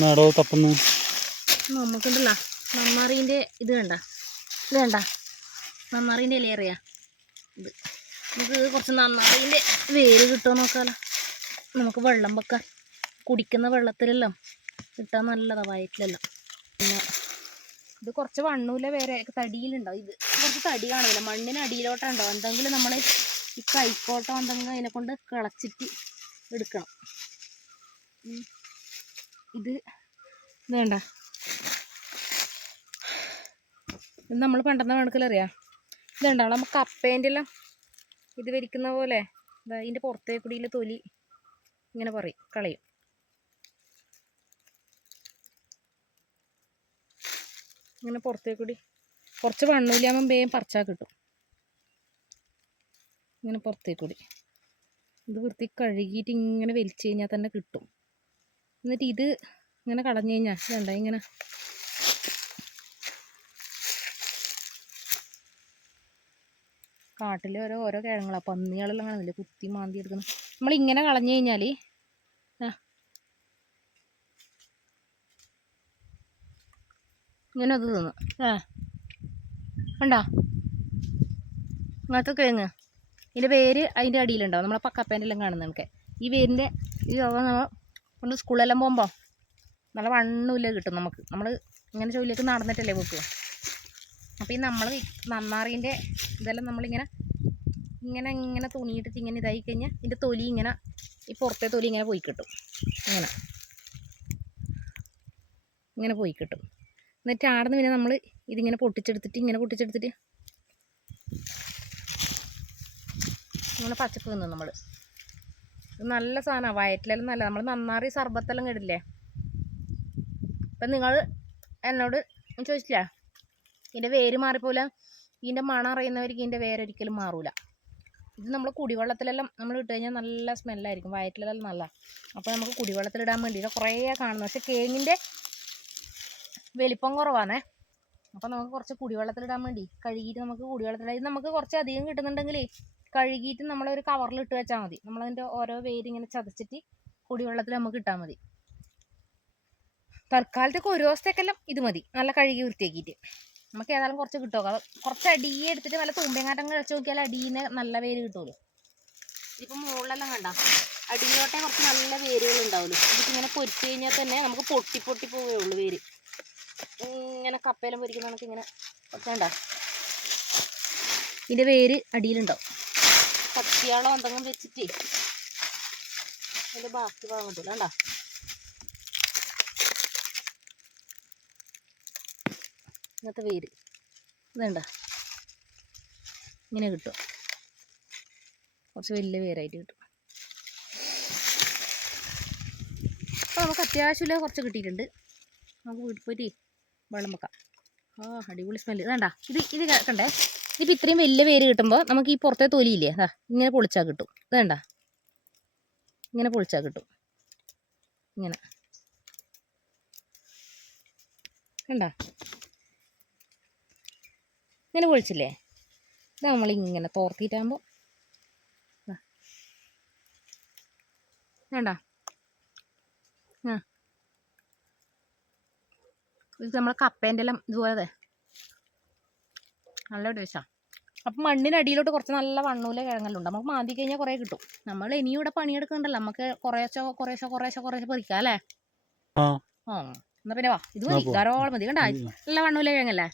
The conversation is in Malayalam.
നാടോ തപ്പുന്നു. നമുക്കുണ്ടല്ലോ. നന്നാറീന്റെ ഇത് കണ്ട. ഇത് കണ്ട. നന്നാറീന്റെ ഇല അറിയാ ഇത്. നമുക്ക് കുറച്ച് നന്നാറീന്റെ വേര് കിട്ടുമോ നോക്കാലോ. നമുക്ക് വെള്ളം വെക്കാം. കുടിക്കുന്ന വെള്ളത്തിലെല്ലാം കിട്ടാൻ നല്ലതാണ് വയറ്റിലെല്ലാം. പിന്നെ ഇത് കുറച്ച് വണ്ണൂല വേറെ തടിയിലുണ്ടാവും. ഇത് കുറച്ച് തടി കാണില്ല മണ്ണിന് അടിയിലോട്ടുണ്ടോ? എന്തെങ്കിലും നമ്മൾ ഈ കൈക്കോട്ടോ എന്തെങ്കിലും അതിനെ കൊണ്ട് കിളച്ചിട്ട് എടുക്കണം. ഇത് വേണ്ട. ഇത് നമ്മൾ പണ്ടെന്ന ഇത് ഉണ്ടാവും നമുക്ക് കപ്പേന്റെ എല്ലാം ഇത് വരിക്കുന്ന പോലെ ഇതാ ഇതിന്റെ പുറത്തേ കൂടിയിൽ തൊലി ഇങ്ങനെ പറയും കളയും. ഇങ്ങനെ പുറത്തേ കൂടി കുറച്ച് വണ്ണൂലാകുമ്പം വേഗം പറിച്ചാൽ കിട്ടും. ഇങ്ങനെ പുറത്തേ കൂടി ഇത് വൃത്തി കഴുകിയിട്ട് ഇങ്ങനെ വലിച്ചു കഴിഞ്ഞാൽ തന്നെ കിട്ടും. എന്നിട്ട് ഇത് ഇങ്ങനെ കളഞ്ഞു കഴിഞ്ഞാൽ ഇതുണ്ട ഇങ്ങനെ? കാട്ടിൽ ഓരോ ഓരോ കിഴങ്ങളാണ് പന്നികളെല്ലാം കാണുന്നില്ല കുത്തി മാന്തി എടുക്കുന്നത് നമ്മൾ ഇങ്ങനെ കളഞ്ഞു കഴിഞ്ഞാൽ ഇങ്ങനെ അത് തിന്നു. ആ. കണ്ടോ? അങ്ങനത്തെ കിഴങ്ങ്. ഇതിന്റെ പേര് അതിന്റെ അടിയിലുണ്ടാവും. നമ്മളെ പക്കപ്പേന്റെ എല്ലാം കാണുന്നത് നമുക്ക്. ഈ ഈ നമ്മൾ കൊണ്ട് സ്കൂളെല്ലാം പോകുമ്പോൾ നല്ല വണ്ണമില്ല കിട്ടും നമുക്ക്. നമ്മൾ ഇങ്ങനെ ജോലിയിലേക്ക് നടന്നിട്ടല്ലേ വെക്കുക അപ്പോൾ ഈ നമ്മൾ നന്നാറിന്റെ ഇതെല്ലാം നമ്മളിങ്ങനെ ഇങ്ങനെ ഇങ്ങനെ തുണിയിട്ടിട്ട് ഇങ്ങനെ ഇതായി കഴിഞ്ഞാൽ ഇതിന്റെ തൊലി ഇങ്ങനെ ഈ പുറത്തെ തൊലി ഇങ്ങനെ പോയി കിട്ടും. ഇങ്ങനെ. ഇങ്ങനെ പോയി കിട്ടും. എന്നിട്ട് ആടുന്ന് പിന്നെ നമ്മൾ ഇതിങ്ങനെ പൊട്ടിച്ചെടുത്തിട്ട് ഇങ്ങനെ പൊട്ടിച്ചെടുത്തിട്ട് ഇങ്ങനെ പച്ചപ്പ് തിന്നും നമ്മൾ നല്ല സാധനമാണ് വയറ്റിലെല്ലാം നല്ല. നമ്മൾ നന്നാറി സർബത്തെല്ലാം കേട്ടില്ലേ അപ്പം നിങ്ങൾ എന്നോട് ചോദിച്ചില്ല ഇതിന്റെ വേര് മാറിപ്പോലെ ഇതിന്റെ മണം അറിയുന്നവർക്ക് ഇതിന്റെ വേരൊരിക്കലും മാറൂല. ഇത് നമ്മൾ കുടിവെള്ളത്തിലെല്ലാം നമ്മൾ ഇട്ട് കഴിഞ്ഞാൽ നല്ല സ്മെല്ലായിരിക്കും. വയറ്റിലെല്ലാം നല്ല. അപ്പോൾ നമുക്ക് കുടിവെള്ളത്തിലിടാൻ വേണ്ടിയിട്ട് കുറേ കാണുന്നു. പക്ഷേ കേങ്ങിന്റെ വലിപ്പം കുറവാണേ അപ്പോൾ നമുക്ക് കുറച്ച് കുടിവെള്ളത്തിലിടാൻ വേണ്ടി കഴുകിയിട്ട് നമുക്ക് കുടിവെള്ളത്തിലിടാം ഇത് നമുക്ക് കുറച്ച് അധികം കിട്ടുന്നുണ്ടെങ്കിൽ കഴുകിയിട്ട് നമ്മൾ നമ്മളൊരു കവറിൽ ഇട്ട് വെച്ചാൽ മതി. നമ്മളതിന്റെ ഓരോ വേര് ഇങ്ങനെ ചതച്ചിട്ട് കുടിവെള്ളത്തിൽ നമുക്ക് ഇട്ടാൽ മതി. തൽക്കാലത്തേക്ക് ഒരു ദിവസത്തേക്കെല്ലാം ഇത് മതി. നല്ല കഴുകി വൃത്തിയാക്കിയിട്ട്. നമുക്ക് ഏതായാലും കുറച്ച് കിട്ടുമോ കുറച്ച് അടിയെ എടുത്തിട്ട് നല്ല തുമ്പേങ്ങാട്ടം കഴിച്ച് നോക്കിയാൽ അടിയിന് നല്ല വേര് കിട്ടുമല്ലോ ഇപ്പം മുകളിലെല്ലാം കണ്ട? അടിയിലോട്ടെ കുറച്ച് നല്ല വേരുകൾ ഉണ്ടാവുമല്ലോ ഇതിട്ട് ഇങ്ങനെ പൊരിച്ച് കഴിഞ്ഞാൽ തന്നെ നമുക്ക് പൊട്ടി പൊട്ടി പോവുകയുള്ളൂ വേര്. ഇങ്ങനെ കപ്പയിലും പൊരിക്കുന്ന കണക്ക് ഇങ്ങനെ വേണ്ട ഇതിന്റെ വേര് അടിയിലുണ്ടാവും. പത്തിയാളോ എന്തെങ്കിലും വെച്ചിട്ട്? അതിന്റെ ബാക്കി വാങ്ങത്തില്ല കണ്ടോ? ഇങ്ങനത്തെ വേര്. ഇതുണ്ട ഇങ്ങനെ കിട്ടും. കുറച്ച് വലിയ വേരായിട്ട് കിട്ടും. അപ്പോൾ നമുക്ക് അത്യാവശ്യമില്ല കുറച്ച് കിട്ടിയിട്ടുണ്ട്. നമുക്ക് വീട്ടിൽ പോയിട്ട് വെള്ളം വെക്കാം. ആ അടിപൊളി സ്മെല്ല് ഇതണ്ട ഇത് ഇത് കണ്ടേ? ഇതിപ്പോൾ ഇത്രയും വലിയ വേര് കിട്ടുമ്പോൾ നമുക്ക് ഈ പുറത്തെ തൊലിയില്ലേ അതാ ഇങ്ങനെ പൊളിച്ചാൽ കിട്ടും. വേണ്ട ഇങ്ങനെ പൊളിച്ചാൽ കിട്ടും. ഇങ്ങനെ. വേണ്ട ഇങ്ങനെ പൊളിച്ചില്ലേ? ഇത് നമ്മളിങ്ങനെ തോർത്തിയിട്ടാകുമ്പോൾ വേണ്ട ആ. ഇത് നമ്മളെ കപ്പേന്റെ എല്ലാം ഇതുപോലെ. നല്ല ടേസ്റ്റാണ് അപ്പം മണ്ണിനടിയിലോട്ട് കുറച്ച് നല്ല വണ്ണൂല കിഴങ്ങലുണ്ട്. നമുക്ക് മാന്തി കഴിഞ്ഞാൽ കുറേ കിട്ടും. നമ്മൾ ഇനിയും ഇവിടെ പണിയെടുക്കണ്ടല്ലോ നമുക്ക് കുറേശ്ശെ കുറേശ്ശെ കുറേശ്ശെ കുറേശ്ശെ പറിക്കാം അല്ലേ? ആ. എന്നാ പിന്നെ വാ. ഇത് മതി കാരോളം ധാരാളം മതി. കണ്ടാ? നല്ല വണ്ണൂല കിഴങ്ങല്ലേ.